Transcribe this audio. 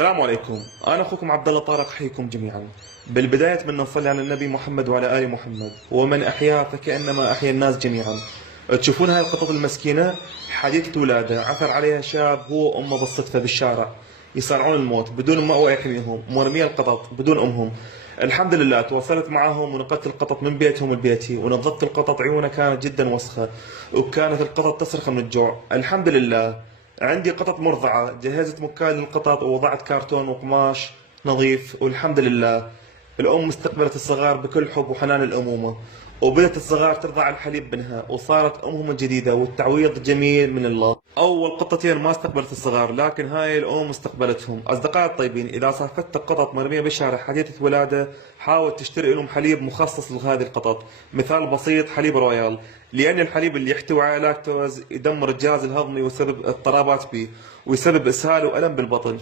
السلام عليكم، أنا أخوكم عبد الله طارق، حيكم جميعا. بالبداية أتمنى نصلي على النبي محمد وعلى آل محمد، ومن أحياها فكأنما أحيا الناس جميعا. تشوفون هاي القطط المسكينة حديثة الولادة، عثر عليها شاب هو وأمه بالصدفة بالشارع يصارعون الموت بدون مأوى يحميهم، مرمية القطط بدون أمهم. الحمد لله تواصلت معهم ونقلت القطط من بيتهم لبيتي، ونظفت القطط، عيونها كانت جدا وسخة وكانت القطط تصرخ من الجوع. الحمد لله عندي قطط مرضعة، جهزت مكان للقطط ووضعت كرتون وقماش نظيف، والحمد لله الأم استقبلت الصغار بكل حب وحنان الأمومة، وبدت الصغار ترضع الحليب منها، وصارت أمهم الجديدة، والتعويض جميل من الله. أول قطتين ما استقبلت الصغار، لكن هاي الأم استقبلتهم. أصدقائي الطيبين، إذا صافتك قطط مرمية بالشارع حديثة ولادة، حاول تشتري لهم حليب مخصص لهذه القطط. مثال بسيط: حليب رويال، لأن الحليب اللي يحتوي على لاكتوز يدمر الجهاز الهضمي ويسبب اضطرابات به، ويسبب إسهال وألم بالبطن.